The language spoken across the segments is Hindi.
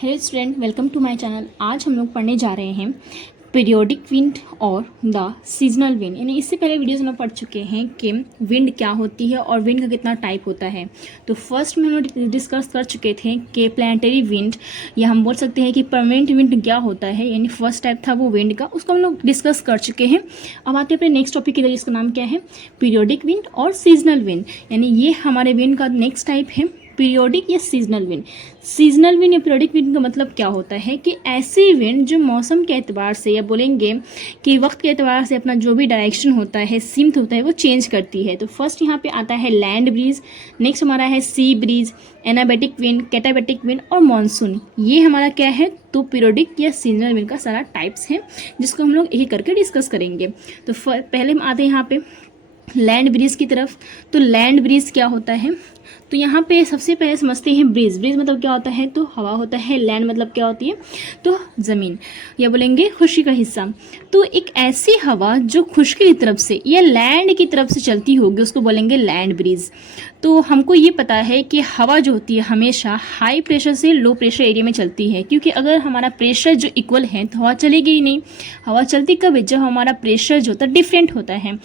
Hello student, welcome to my channel. आज हम लोग पढ़ने जा रहे हैं पीरियोडिक विंड और द सीजनल विंड। यानी इससे पहले वीडियोस में पढ़ चुके हैं कि विंड क्या होती है और विंड का कितना टाइप होता है। तो फर्स्ट में हम लोग डिस्कस कर चुके थे कि प्लानिटरी विंड, या हम बोल सकते हैं कि परमानेंट विंड क्या होता है। यानी फर्स्ट टाइप था वो विंड का, उसको हम लोग डिस्कस कर चुके हैं। अब आते हैं अपने नेक्स्ट टॉपिक की तरफ, जिसका नाम क्या है, पीरियोडिक विंड और सीजनल विंड। यानी ये हमारे विंड का नेक्स्ट टाइप है, पीरियोडिक या सीजनल विंड। सीजनल विंड या पीरियोडिक विंड का मतलब क्या होता है कि ऐसी विंड जो मौसम के एतबार से, या बोलेंगे कि वक्त के एतबार से अपना जो भी डायरेक्शन होता है, सिमत होता है, वो चेंज करती है। तो फर्स्ट यहाँ पे आता है लैंड ब्रीज, नेक्स्ट हमारा है सी ब्रीज, एनाबेटिक विंड, कैटाबेटिक विंड और मानसून। ये हमारा क्या है, तो पीरियोडिक या सीजनल विंड का सारा टाइप्स है, जिसको हम लोग एक एक करके डिस्कस करेंगे। तो पहले हम आते हैं यहाँ पे लैंड ब्रीज की तरफ। तो लैंड ब्रीज क्या होता है, तो यहाँ पे सबसे पहले समझते हैं ब्रीज। ब्रीज मतलब क्या होता है, तो हवा होता है। लैंड मतलब क्या होती है, तो ज़मीन, या बोलेंगे खुश्की का हिस्सा। तो एक ऐसी हवा जो खुश्की की तरफ से या लैंड की तरफ से चलती होगी, उसको बोलेंगे लैंड ब्रीज। तो हमको ये पता है कि हवा जो होती है हमेशा हाई प्रेशर से लो प्रेशर एरिया में चलती है, क्योंकि अगर हमारा प्रेशर जो इक्वल है तो हवा चलेगी ही नहीं। हवा चलती कब है, जब हमारा प्रेशर जो होता है डिफरेंट होता है।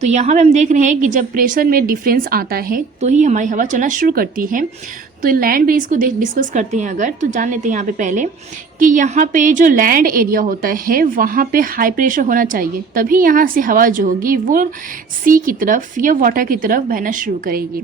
तो यहाँ पे हम देख रहे हैं कि जब प्रेशर में डिफरेंस आता है तो ही हमारी हवा चलना शुरू करती है। तो लैंड ब्रीज को डिस्कस करते हैं अगर, तो जान लेते हैं यहाँ पे पहले कि यहाँ पे जो लैंड एरिया होता है वहाँ पे हाई प्रेशर होना चाहिए, तभी यहाँ से हवा जो होगी वो सी की तरफ या वाटर की तरफ बहना शुरू करेगी।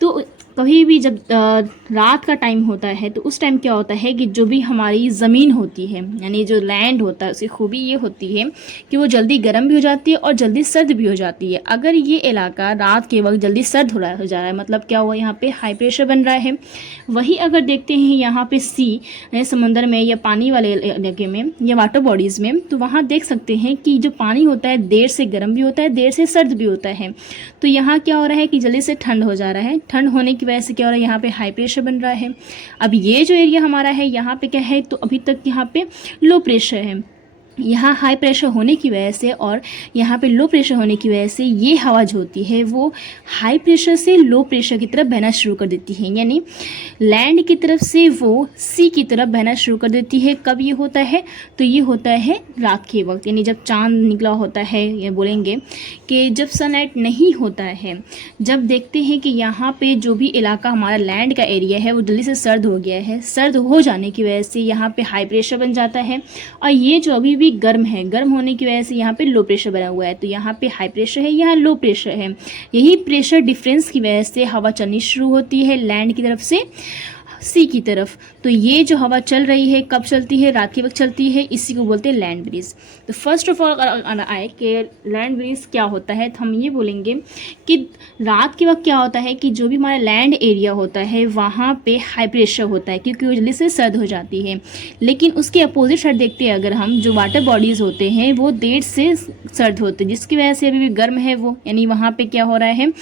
तो कभी भी जब रात का टाइम होता है तो उस टाइम क्या होता है कि जो भी हमारी ज़मीन होती है, यानी जो लैंड होता है, उसकी खूबी ये होती है कि वो जल्दी गर्म भी हो जाती है और जल्दी सर्द भी हो जाती है। अगर ये इलाका रात के वक्त जल्दी सर्द हो जा रहा है, मतलब क्या हुआ, यहाँ पे हाई प्रेशर बन रहा है। वही अगर देखते हैं यहाँ पे सी, समुंदर में या पानी वाले इलाके में या वाटर बॉडीज़ में, तो वहाँ देख सकते हैं कि जो पानी होता है देर से गर्म भी होता है, देर से सर्द भी होता है। तो यहाँ क्या हो रहा है कि जल्दी से ठंड हो जा रहा है। ठंड होने की वजह से क्या हो रहा है, यहाँ पे हाई प्रेशर बन रहा है। अब ये जो एरिया हमारा है यहाँ पे क्या है, तो अभी तक यहाँ पे लो प्रेशर है। यहाँ हाई प्रेशर होने की वजह से और यहाँ पे लो प्रेशर होने की वजह से ये हवा जो होती है वो हाई प्रेशर से लो प्रेशर की तरफ बहना शुरू कर देती है। यानी लैंड की तरफ से वो सी की तरफ बहना शुरू कर देती है। कब ये होता है, तो ये होता है रात के वक्त, यानी जब चांद निकला होता है, या बोलेंगे कि जब सनलाइट नहीं होता है। जब देखते हैं कि यहाँ पे जो भी इलाका हमारा लैंड का एरिया है वो जल्दी से सर्द हो गया है, सर्द हो जाने की वजह से यहाँ पे हाई प्रेशर बन जाता है, और ये जो अभी भी गर्म है, गर्म होने की वजह से यहाँ पे लो प्रेशर बना हुआ है। तो यहाँ पे हाई प्रेशर है, यहाँ लो प्रेशर है। यही प्रेशर डिफरेंस की वजह से हवा चलनी शुरू होती है लैंड की तरफ से सी की तरफ। तो ये जो हवा चल रही है कब चलती है, रात के वक्त चलती है, इसी को बोलते हैं लैंड ब्रीज। तो फर्स्ट ऑफ ऑल अगर आए कि लैंड ब्रीज क्या होता है, तो हम ये बोलेंगे कि रात के वक्त क्या होता है कि जो भी हमारा लैंड एरिया होता है वहाँ पे हाई प्रेशर होता है, क्योंकि वो जल्दी से सर्द हो जाती है। लेकिन उसके अपोजिट साइड देखते हैं अगर हम, जो वाटर बॉडीज़ होते हैं वो देर से सर्द होते हैं, जिसकी वजह से अभी भी गर्म है वो, यानी वहाँ पे क्या हो रहा है,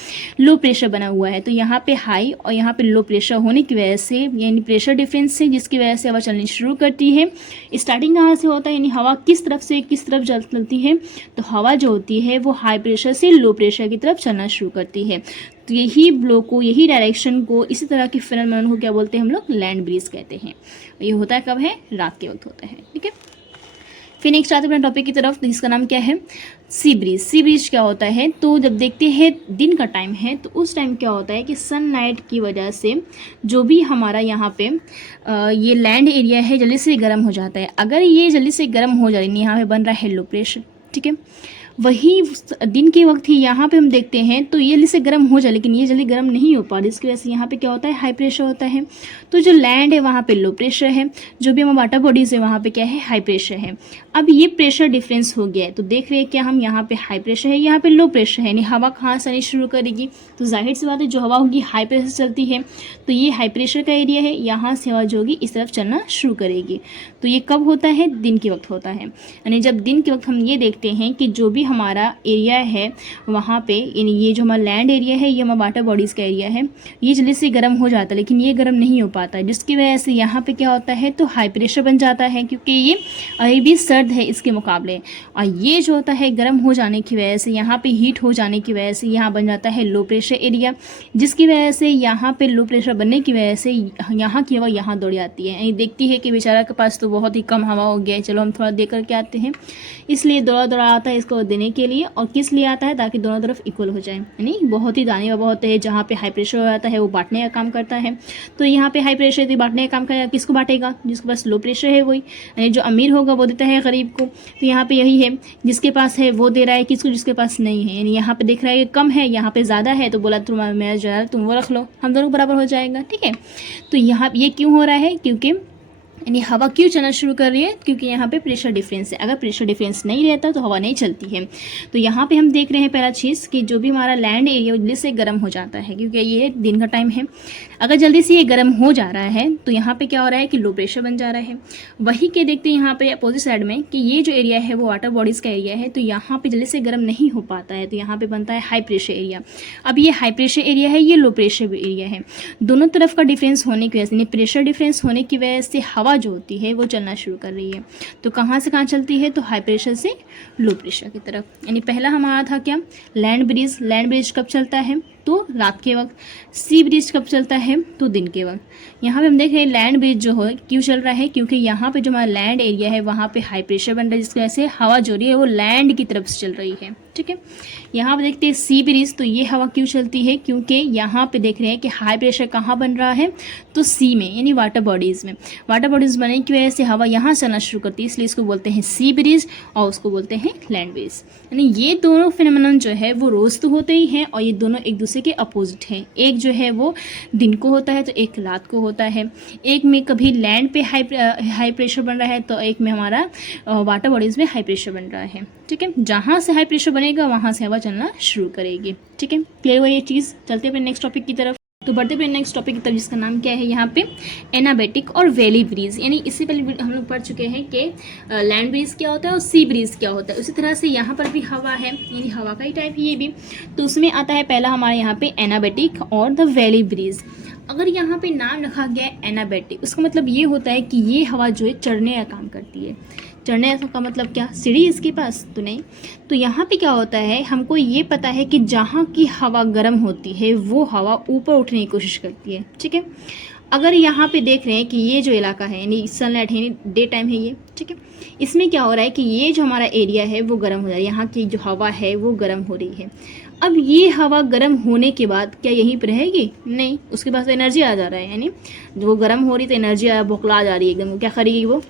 लो प्रेशर बना हुआ है। तो यहाँ पे हाई और यहाँ पे लो प्रेशर होने की वजह से, यानी प्रेशर डिफरेंस से, जिसकी वजह से हवा चलनी शुरू करती है। स्टार्टिंग कहाँ से होता है, यानी हवा किस तरफ से किस तरफ चलती है, तो हवा जो होती है वो हाई प्रेशर से लो प्रेशर की तरफ चलना शुरू करती है। तो यही ब्लो को, यही डायरेक्शन को, इसी तरह के फिनोमेनन को क्या बोलते हैं हम लोग, लैंड ब्रीज कहते हैं। ये होता है कब है, रात के वक्त होता है। ठीक है, फिर नेक्स्ट आते हैं अपने टॉपिक की तरफ, जिसका नाम क्या है, सी ब्रीज। सी ब्रीज क्या होता है, तो जब देखते हैं दिन का टाइम है तो उस टाइम क्या होता है कि सनलाइट की वजह से जो भी हमारा यहाँ पे ये लैंड एरिया है जल्दी से गर्म हो जाता है। अगर ये जल्दी से गर्म हो जाए, यहाँ पे बन रहा है लो प्रेशर, ठीक है, वही दिन के वक्त ही यहाँ पे हम देखते हैं तो ये जल्दी से गर्म हो जाए, लेकिन ये जल्दी गर्म नहीं हो पा रही, इसकी वजह से यहाँ पे क्या होता है, हाई प्रेशर होता है। तो जो लैंड है वहाँ पे लो प्रेशर है, जो भी हमारा वाटर बॉडीज़ है वहाँ पे क्या है, हाई प्रेशर है। अब ये प्रेशर डिफरेंस हो गया है, तो देख रहे हैं क्या हम, यहाँ पे हाई प्रेशर है, यहाँ पे लो प्रेशर है, यानी हवा कहाँ से आनी शुरू करेगी, तो जाहिर सी बात है जो हवा होगी हाई प्रेशर से चलती है, तो ये हाई प्रेशर का एरिया है, यहाँ से हवा जो होगी इस तरफ चलना शुरू करेगी। तो ये कब होता है, दिन के वक्त होता है। यानी जब दिन के वक्त हम ये देखते हैं कि जो भी हमारा एरिया है वहाँ पे, यानी ये जो हमारा लैंड एरिया है ये हमारा वाटर बॉडीज़ का एरिया है, ये जल्दी से गर्म हो जाता है, लेकिन ये गर्म नहीं हो पाता, जिसकी वजह से यहाँ पे क्या होता है, तो हाई प्रेशर बन जाता है, क्योंकि ये अभी भी सर्द है इसके मुकाबले। और ये जो होता है गर्म हो जाने की वजह से, यहाँ पे हीट हो जाने की वजह से यहाँ बन जाता है लो प्रेशर एरिया, जिसकी वजह से यहाँ पे लो प्रेशर बनने की वजह से यहाँ की हवा यहाँ दौड़ जाती है। ये देखती है कि बेचारा के पास तो बहुत ही कम हवा हो गया है, चलो हम थोड़ा दे करके आते हैं, इसलिए दौड़ा दौड़ा आता है इसको देने के लिए। और किस लिए आता है, ताकि दोनों तरफ इक्वल हो जाए, यानी बहुत ही दाने बाबा होते हैं, जहाँ पे हाई प्रेशर हो जाता है वो बांटने का काम करता है। तो यहाँ पे हाई प्रेशर यदि बांटने का काम करेगा, किसको बांटेगा, जिसके पास लो प्रेशर है वही, यानी जो अमीर होगा वो देता है गरीब को। तो यहाँ पे यही है, जिसके पास है वो दे रहा है किसको, जिसके पास नहीं है, यानी यहाँ पे देख रहा है कि कम है, यहाँ पे ज़्यादा है, तो बोला तुम्हारा मेरा ज़्यादा तुम वो रख लो, हम दोनों बराबर हो जाएगा, ठीक है। तो यहाँ ये क्यों हो रहा है, क्योंकि यानी हवा क्यों चलना शुरू कर रही है, क्योंकि यहाँ पे प्रेशर डिफरेंस है। अगर प्रेशर डिफरेंस नहीं रहता तो हवा नहीं चलती है। तो यहाँ पे हम देख रहे हैं पहला चीज़ कि जो भी हमारा लैंड एरिया जल्दी से गर्म हो जाता है, क्योंकि ये दिन का टाइम है। अगर जल्दी से ये गर्म हो जा रहा है तो यहाँ पे क्या हो रहा है कि लो प्रेशर बन जा रहा है। वही के देखते हैं यहाँ पे अपोजिट साइड में कि ये जो एरिया है वो वाटर बॉडीज़ का एरिया है, तो यहाँ पे जल्दी से गर्म नहीं हो पाता है, तो यहाँ पे बनता है हाई प्रेशर एरिया। अब ये हाई प्रेशर एरिया है, ये लो प्रेशर एरिया है, दोनों तरफ का डिफरेंस होने की वजह से, प्रेशर डिफरेंस होने की वजह से हवा जो होती है वो चलना शुरू कर रही है। तो कहाँ से कहाँ चलती है, तो हाई प्रेशर से लो प्रेशर की तरफ। यानी पहला हमारा था क्या, लैंड ब्रिज। लैंड ब्रिज कब चलता है, तो रात के वक्त। सी ब्रिज कब चलता है, तो दिन के वक्त। यहाँ पे हम देख रहे हैं लैंड ब्रिज जो है क्यों चल रहा है, क्योंकि यहाँ पे जो हमारा लैंड एरिया है वहाँ पे हाई प्रेशर बन रहा है, जिसकी वजह से हवा जो रही है वो लैंड की तरफ से चल रही है, ठीक है। यहाँ पे देखते हैं सी ब्रिज, तो ये हवा क्यों चलती है, क्योंकि यहाँ पे देख रहे हैं कि हाई प्रेशर कहाँ बन रहा है, तो सी में, यानी वाटर बॉडीज़ में। वाटर बॉडीज़ बनने की वजह से हवा यहाँ चलना शुरू करती है, इसलिए इसको बोलते हैं सी ब्रिज और उसको बोलते हैं लैंड ब्रिज। यानी ये दोनों फिनोमेनन जो है वो रोज़ तो होते ही हैं, और ये दोनों एक दूसरे के अपोजिट हैं। एक जो है वो दिन को होता है, तो एक रात को होता है। एक में कभी लैंड पे हाई प्रेशर बन रहा है, तो एक में हमारा वाटर बॉडीज़ में हाई प्रेशर बन रहा है, ठीक है। जहाँ से हाई प्रेशर बनेगा वहाँ से हवा चलना शुरू करेगी, ठीक है। क्लियर हुआ ये चीज़। चलते हैं अपने नेक्स्ट टॉपिक की तरफ। तो बढ़ते हुए नेक्स्ट टॉपिक की तरफ, जिसका नाम क्या है यहाँ पे, एनाबेटिक और वैली ब्रीज। यानी इससे पहले हम लोग पढ़ चुके हैं कि लैंड ब्रीज क्या होता है और सी ब्रीज क्या होता है। उसी तरह से यहाँ पर भी हवा है, यानी हवा का ही टाइप है ये भी। तो उसमें आता है पहला हमारे यहाँ पे एनाबेटिक और द वैली ब्रीज। अगर यहाँ पे नाम रखा गया है एनाबेटिक, उसका मतलब ये होता है कि ये हवा जो है चढ़ने का काम करती है। चढ़ने का मतलब क्या, सीढ़ी इसके पास तो नहीं। तो यहाँ पे क्या होता है, हमको ये पता है कि जहाँ की हवा गर्म होती है वो हवा ऊपर उठने की कोशिश करती है, ठीक है। अगर यहाँ पे देख रहे हैं कि ये जो इलाका है, यानी सनलाइट है, यानी डे टाइम है ये, ठीक है। इसमें क्या हो रहा है कि ये जो हमारा एरिया है वो गर्म हो रहा है, यहाँ की जो हवा है वो गर्म हो रही है। अब ये हवा गर्म होने के बाद क्या यहीं पर रहेगी, नहीं, उसके पास एनर्जी आ जा रहा है, यानी वो गर्म हो रही तो एनर्जी बौखला जा रही है एकदम, क्या करेगी वो।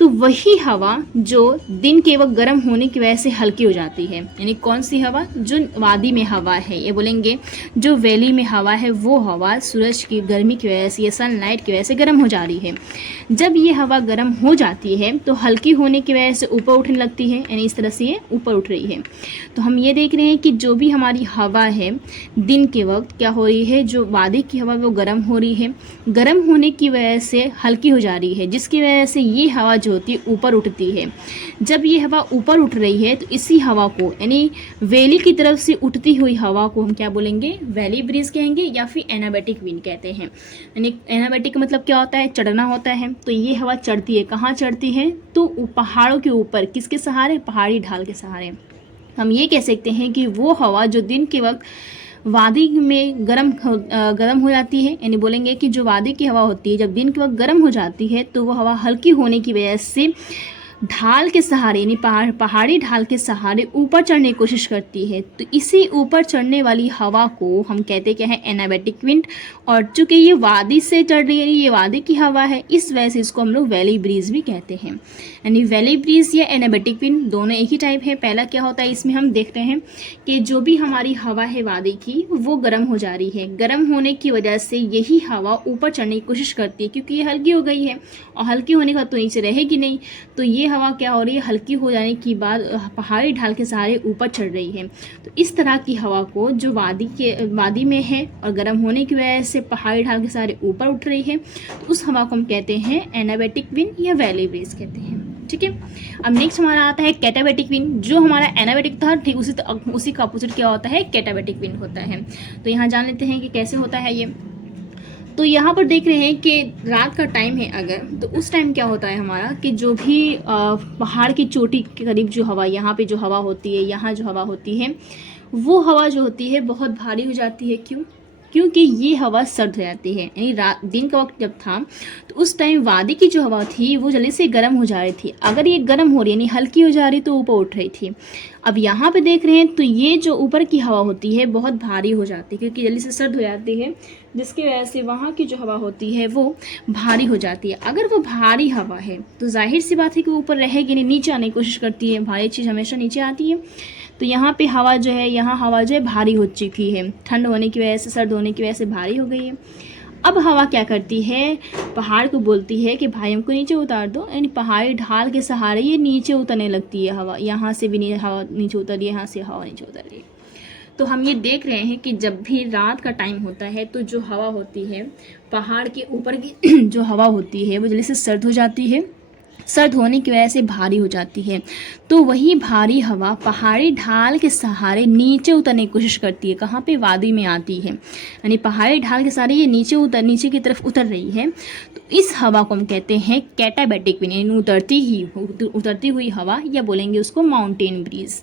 तो वही हवा जो दिन के वक्त गर्म होने की वजह से हल्की हो जाती है, यानी कौन सी हवा, जो वादी में हवा है, ये बोलेंगे जो वैली में हवा है वो हवा सूरज की गर्मी की वजह से या सनलाइट की वजह से गर्म हो जा रही है। जब ये हवा गर्म हो जाती है तो हल्की होने की वजह से ऊपर उठने लगती है, यानी इस तरह से ये ऊपर उठ रही है। तो हम ये देख रहे हैं कि जो भी हमारी हवा है दिन के वक्त क्या हो रही है, जो वादी की हवा वो गर्म हो रही है, गर्म होने की वजह से हल्की हो जा रही है, जिसकी वजह से ये हवा जो होती है ऊपर उठती है। जब ये हवा ऊपर उठ रही है तो इसी हवा को, यानी वैली की तरफ से उठती हुई हवा को हम क्या बोलेंगे, वैली ब्रीज कहेंगे या फिर एनाबेटिक विंड कहते हैं। यानी एनाबेटिक मतलब क्या होता है, चढ़ना होता है। तो ये हवा चढ़ती है, कहाँ चढ़ती है, तो पहाड़ों के ऊपर, किसके सहारे, पहाड़ी ढाल के सहारे। हम ये कह सकते हैं कि वो हवा जो दिन के वक्त वादी में गर्म हो जाती है, यानी बोलेंगे कि जो वादी की हवा होती है जब दिन के वक्त गर्म हो जाती है तो वो हवा हल्की होने की वजह से ढाल के सहारे, यानी पहाड़ी ढाल के सहारे ऊपर चढ़ने की कोशिश करती है। तो इसी ऊपर चढ़ने वाली हवा को हम कहते क्या है, एनाबेटिक विंड। और चूंकि ये वादी से चढ़ रही है, ये वादी की हवा है, इस वजह से इसको हम लोग वैली ब्रीज भी कहते हैं। यानी वैली ब्रीज या एनाबेटिक विंड दोनों एक ही टाइप है। पहला क्या होता है, इसमें हम देखते हैं कि जो भी हमारी हवा है वादी की वो गर्म हो जा रही है, गर्म होने की वजह से यही हवा ऊपर चढ़ने की कोशिश करती है, क्योंकि ये हल्की हो गई है और हल्की होने का तो नीचे रहेगी नहीं। तो ये हवा क्या हो रही है, हल्की हो जाने के बाद पहाड़ी ढाल के सहारे ऊपर चढ़ रही है। तो इस तरह की हवा को जो वादी में है और गर्म होने की वजह से पहाड़ी ढाल के सहारे ऊपर उठ रही है, तो उस हवा को हम कहते हैं एनाबेटिक विंड या वैली ब्रीज कहते हैं। ठीक है। अब नेक्स्ट हमारा आता है कैटाबैटिक विंड। जो हमारा एनाबैटिक था ठीक उसी का अपोजिट क्या होता है, कैटाबैटिक विंड होता है। तो यहाँ जान लेते हैं कि कैसे होता है ये। तो यहाँ पर देख रहे हैं कि रात का टाइम है अगर, तो उस टाइम क्या होता है हमारा कि जो भी पहाड़ की चोटी के करीब जो हवा, यहाँ पे जो हवा होती है, यहाँ जो हवा होती है, वो हवा जो होती है बहुत भारी हो जाती है। क्यों? क्योंकि ये हवा सर्द हो जाती है। यानी रात दिन का वक्त जब था तो उस टाइम वादी की जो हवा थी वो जल्दी से गर्म हो जा रही थी। अगर ये गर्म हो रही यानी हल्की हो जा रही तो ऊपर उठ रही थी। अब यहाँ पे देख रहे हैं तो ये जो ऊपर की हवा होती है बहुत भारी हो जाती है क्योंकि जल्दी से सर्द हो जाती है, जिसकी वजह से वहाँ की जो हवा होती है वो भारी हो जाती है। अगर वो भारी हवा है तो जाहिर सी बात है कि वो ऊपर रहेगी नहीं, नीचे आने की कोशिश करती है। भारी चीज़ हमेशा नीचे आती है। तो यहाँ पे हवा जो है, यहाँ हवा जो है भारी हो चुकी है, ठंड होने की वजह से, सर्द होने की वजह से भारी हो गई है। अब हवा क्या करती है, पहाड़ को बोलती है कि भाई हमको नीचे उतार दो। यानी पहाड़ी ढाल के सहारे ये नीचे उतरने लगती है हवा। यहाँ से भी हवा नीचे उतर रही है, यहाँ से हवा नीचे उतर रही है। तो हम ये देख रहे हैं कि जब भी रात का टाइम होता है तो जो हवा होती है, पहाड़ के ऊपर की जो हवा होती है वो जल्दी से सर्द हो जाती है। सर्द होने की वजह से भारी हो जाती है। तो वही भारी हवा पहाड़ी ढाल के सहारे नीचे उतरने की कोशिश करती है। कहाँ पे? वादी में आती है। यानी पहाड़ी ढाल के सहारे ये नीचे की तरफ उतर रही है। तो इस हवा को हम कहते हैं कैटाबैटिक विंड, यानी उतरती हुई हवा, या बोलेंगे उसको माउंटेन ब्रीज।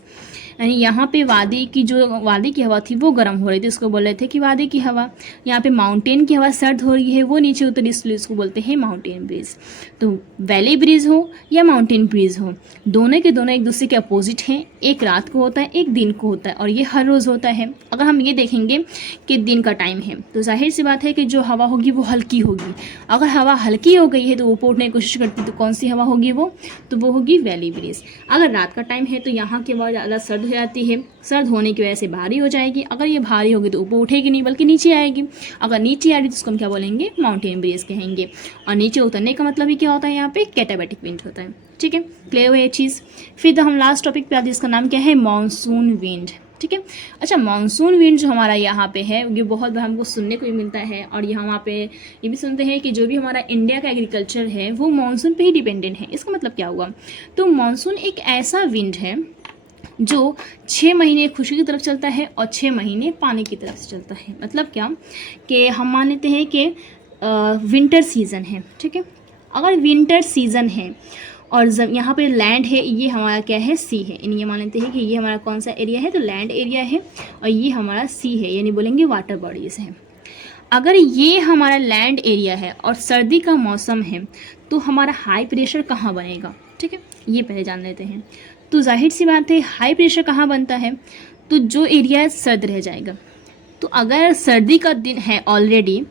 यानी यहाँ पे वादी की हवा थी वो गर्म हो रही थी, उसको बोल रहे थे कि वादी की हवा। यहाँ पे माउंटेन की हवा सर्द हो रही है, वो नीचे उतरी, इसलिए उसको बोलते हैं माउंटेन ब्रीज। तो वैली ब्रीज हो या माउंटेन ब्रीज हो, दोनों के दोनों एक दूसरे के अपोजिट हैं। एक रात को होता है, एक दिन को होता है, और ये हर रोज़ होता है। अगर हम ये देखेंगे कि दिन का टाइम है तो जाहिर सी बात है कि जो हवा होगी वो हल्की होगी। अगर हवा हल्की हो गई है तो ऊपर उठने की कोशिश करती है, तो कौन सी हवा होगी वो? तो वो होगी वैली ब्रीज। अगर रात का टाइम है तो यहाँ की हवा ज़्यादा सर्द हो जाती है। सर्द होने की वजह से भारी हो जाएगी। अगर ये भारी होगी तो ऊपर उठेगी नहीं बल्कि नीचे आएगी। अगर नीचे आ रही तो उसको हम क्या बोलेंगे? माउंटेन ब्रीज कहेंगे। और नीचे उतरने का मतलब ही क्या होता है? यहाँ पे कैटाबैटिक विंड होता है। ठीक है, क्लियर हुआ ये चीज़। फिर तो हम लास्ट टॉपिक पे आते हैं, इसका नाम क्या है? Monsoon wind. ठीक है। अच्छा, मानसून विंड जो हमारा यहाँ पे है ये बहुत बार हमको सुनने को भी मिलता है, और यहाँ पे ये भी सुनते हैं कि जो भी हमारा इंडिया का एग्रीकल्चर है वो मानसून पे ही डिपेंडेंट है। इसका मतलब क्या हुआ? तो मानसून एक ऐसा विंड है जो 6 महीने खुशी की तरफ चलता है और 6 महीने पानी की तरफ से चलता है। मतलब क्या कि हम मान लेते हैं कि विंटर सीज़न है। ठीक है, अगर विंटर सीज़न है और जब यहाँ पे लैंड है, ये हमारा क्या है? सी है। यानी ये मान लेते हैं कि ये हमारा कौन सा एरिया है? तो लैंड एरिया है, और ये हमारा सी है, यानी बोलेंगे वाटर बॉडीज़ है। अगर ये हमारा लैंड एरिया है और सर्दी का मौसम है तो हमारा हाई प्रेशर कहाँ बनेगा? ठीक है, ये पहले जान लेते हैं। तो जाहिर सी बात है, हाई प्रेशर कहाँ बनता है? तो जो एरिया सर्द रह जाएगा। तो अगर सर्दी का दिन है ऑलरेडी,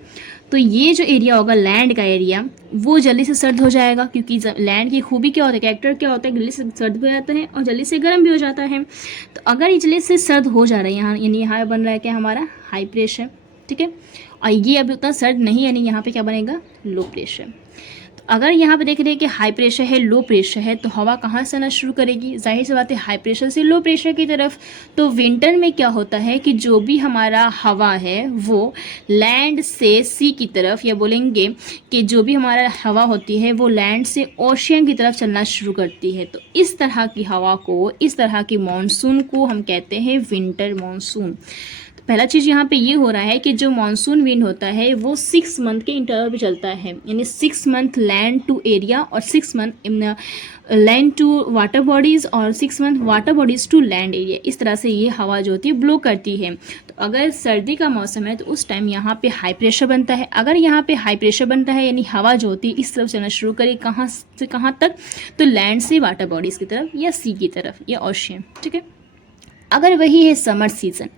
तो ये जो एरिया होगा लैंड का एरिया, वो जल्दी से सर्द हो जाएगा। क्योंकि लैंड की खूबी क्या होता है, कैरेक्टर क्या होता है? जल्दी से सर्द हो जाता है और जल्दी से गर्म भी हो जाता है। तो अगर ये जल्दी से सर्द हो जा रहा है यहाँ, यानी यहाँ बन रहा है क्या? हमारा हाई प्रेशर। ठीक है, और ये अभी उतना सर्द नहीं, यानी यहाँ पे क्या बनेगा? Low pressure. अगर यहाँ पे देख रहे हैं कि हाई प्रेशर है, लो प्रेशर है, तो हवा कहाँ से आना शुरू करेगी? जाहिर सी बात है हाई प्रेशर से लो प्रेशर की तरफ। तो विंटर में क्या होता है कि जो भी हमारा हवा है वो लैंड से सी की तरफ, या बोलेंगे कि जो भी हमारा हवा होती है वो लैंड से ओशियन की तरफ चलना शुरू करती है। तो इस तरह की हवा को, इस तरह की मानसून को हम कहते हैं विंटर मानसून। पहला चीज़ यहाँ पे ये हो रहा है कि जो मानसून विंड होता है वो 6 मंथ के इंटरवल पे चलता है। यानी 6 मंथ लैंड टू एरिया और 6 month land to water bodies और 6 month water bodies to land area. इस तरह से ये हवा जो होती है ब्लो करती है। तो अगर सर्दी का मौसम है तो उस टाइम यहाँ पे हाई प्रेशर बनता है। अगर यहाँ पे हाई प्रेशर बनता है यानी हवा जो होती है इस तरफ चलना शुरू करे, कहाँ से कहाँ तक? तो लैंड से वाटर बॉडीज़ की तरफ या सी की तरफ या ओशियन। ठीक है। अगर वही है समर सीज़न,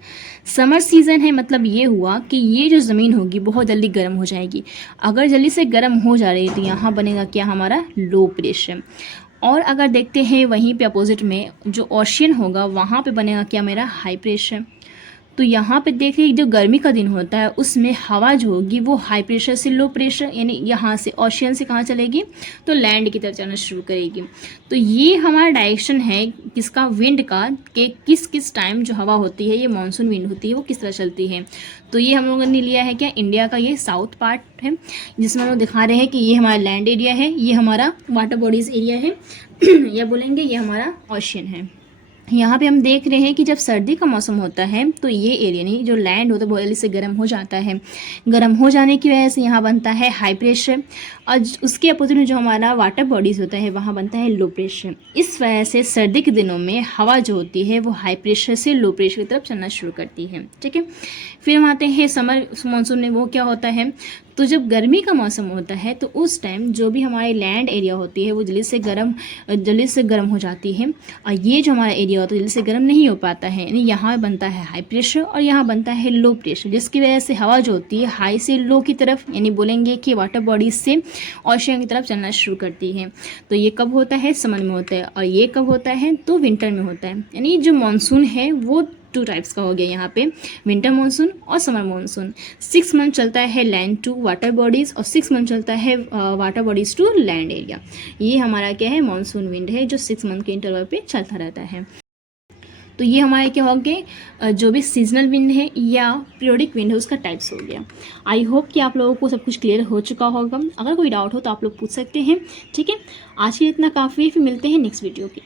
समर सीज़न है मतलब ये हुआ कि ये जो ज़मीन होगी बहुत जल्दी गर्म हो जाएगी। अगर जल्दी से गर्म हो जा रही है तो यहाँ बनेगा क्या? हमारा लो प्रेशर। और अगर देखते हैं वहीं पे अपोजिट में जो ओशियन होगा वहाँ पे बनेगा क्या? मेरा हाई प्रेशर। तो यहाँ पे देखिए जो गर्मी का दिन होता है उसमें हवा जो होगी वो हाई प्रेशर से लो प्रेशर, यानी यहाँ से ओशियन से कहाँ चलेगी? तो लैंड की तरफ चलना शुरू करेगी। तो ये हमारा डायरेक्शन है किसका? विंड का, कि किस किस टाइम जो हवा होती है ये मानसून विंड होती है वो किस तरह चलती है। तो ये हम लोगों ने लिया है क्या? इंडिया का ये साउथ पार्ट है जिसमें हम लोग दिखा रहे हैं कि ये हमारा लैंड एरिया है, ये हमारा वाटर बॉडीज़ एरिया है। या बोलेंगे ये हमारा ओशियन है। यहाँ पे हम देख रहे हैं कि जब सर्दी का मौसम होता है तो ये एरिया नहीं, जो लैंड होता है बहुत जल्दी से गर्म हो जाता है। गर्म हो जाने की वजह से यहाँ बनता है हाई प्रेशर, और उसके अपोजिट में जो हमारा वाटर बॉडीज़ होता है वहाँ बनता है लो प्रेशर। इस वजह से सर्दी के दिनों में हवा जो होती है वो हाई प्रेशर से लो प्रेशर की तरफ चलना शुरू करती है। ठीक है, फिर हम आते हैं समर मानसून में। वो क्या होता है, तो जब गर्मी का मौसम होता है तो उस टाइम जो भी हमारी लैंड एरिया होती है वो जल्दी से गर्म हो जाती है, और ये जो हमारा एरिया होता है जल्दी से गर्म नहीं हो पाता है। यानी यहाँ बनता है हाई प्रेशर और यहाँ बनता है लो प्रेशर, जिसकी वजह से हवा जो होती है हाई से लो की तरफ, यानी बोलेंगे कि वाटर बॉडीज से ओशियन की तरफ चलना शुरू करती है। तो ये कब होता है, समर में होता है, और ये कब होता है तो विंटर में होता है। यानी जो मानसून है वो 2 टाइप्स का हो गया यहाँ पे, विंटर मानसून और समर मानसून। 6 मंथ चलता है लैंड टू वाटर बॉडीज़ और 6 मंथ चलता है water bodies to land area. ये हमारा क्या है, मानसून विंड है जो 6 मंथ के इंटरवल पे चलता रहता है। तो ये हमारे क्या हो गए, जो भी सीजनल विंड है या पीरियोडिक विंड है उसका टाइप्स हो गया। आई होप कि आप लोगों को सब कुछ क्लियर हो चुका होगा। अगर कोई डाउट हो तो आप लोग पूछ सकते हैं। ठीक है, आज के लिए इतना काफ़ी है, फिर मिलते हैं नेक्स्ट वीडियो के।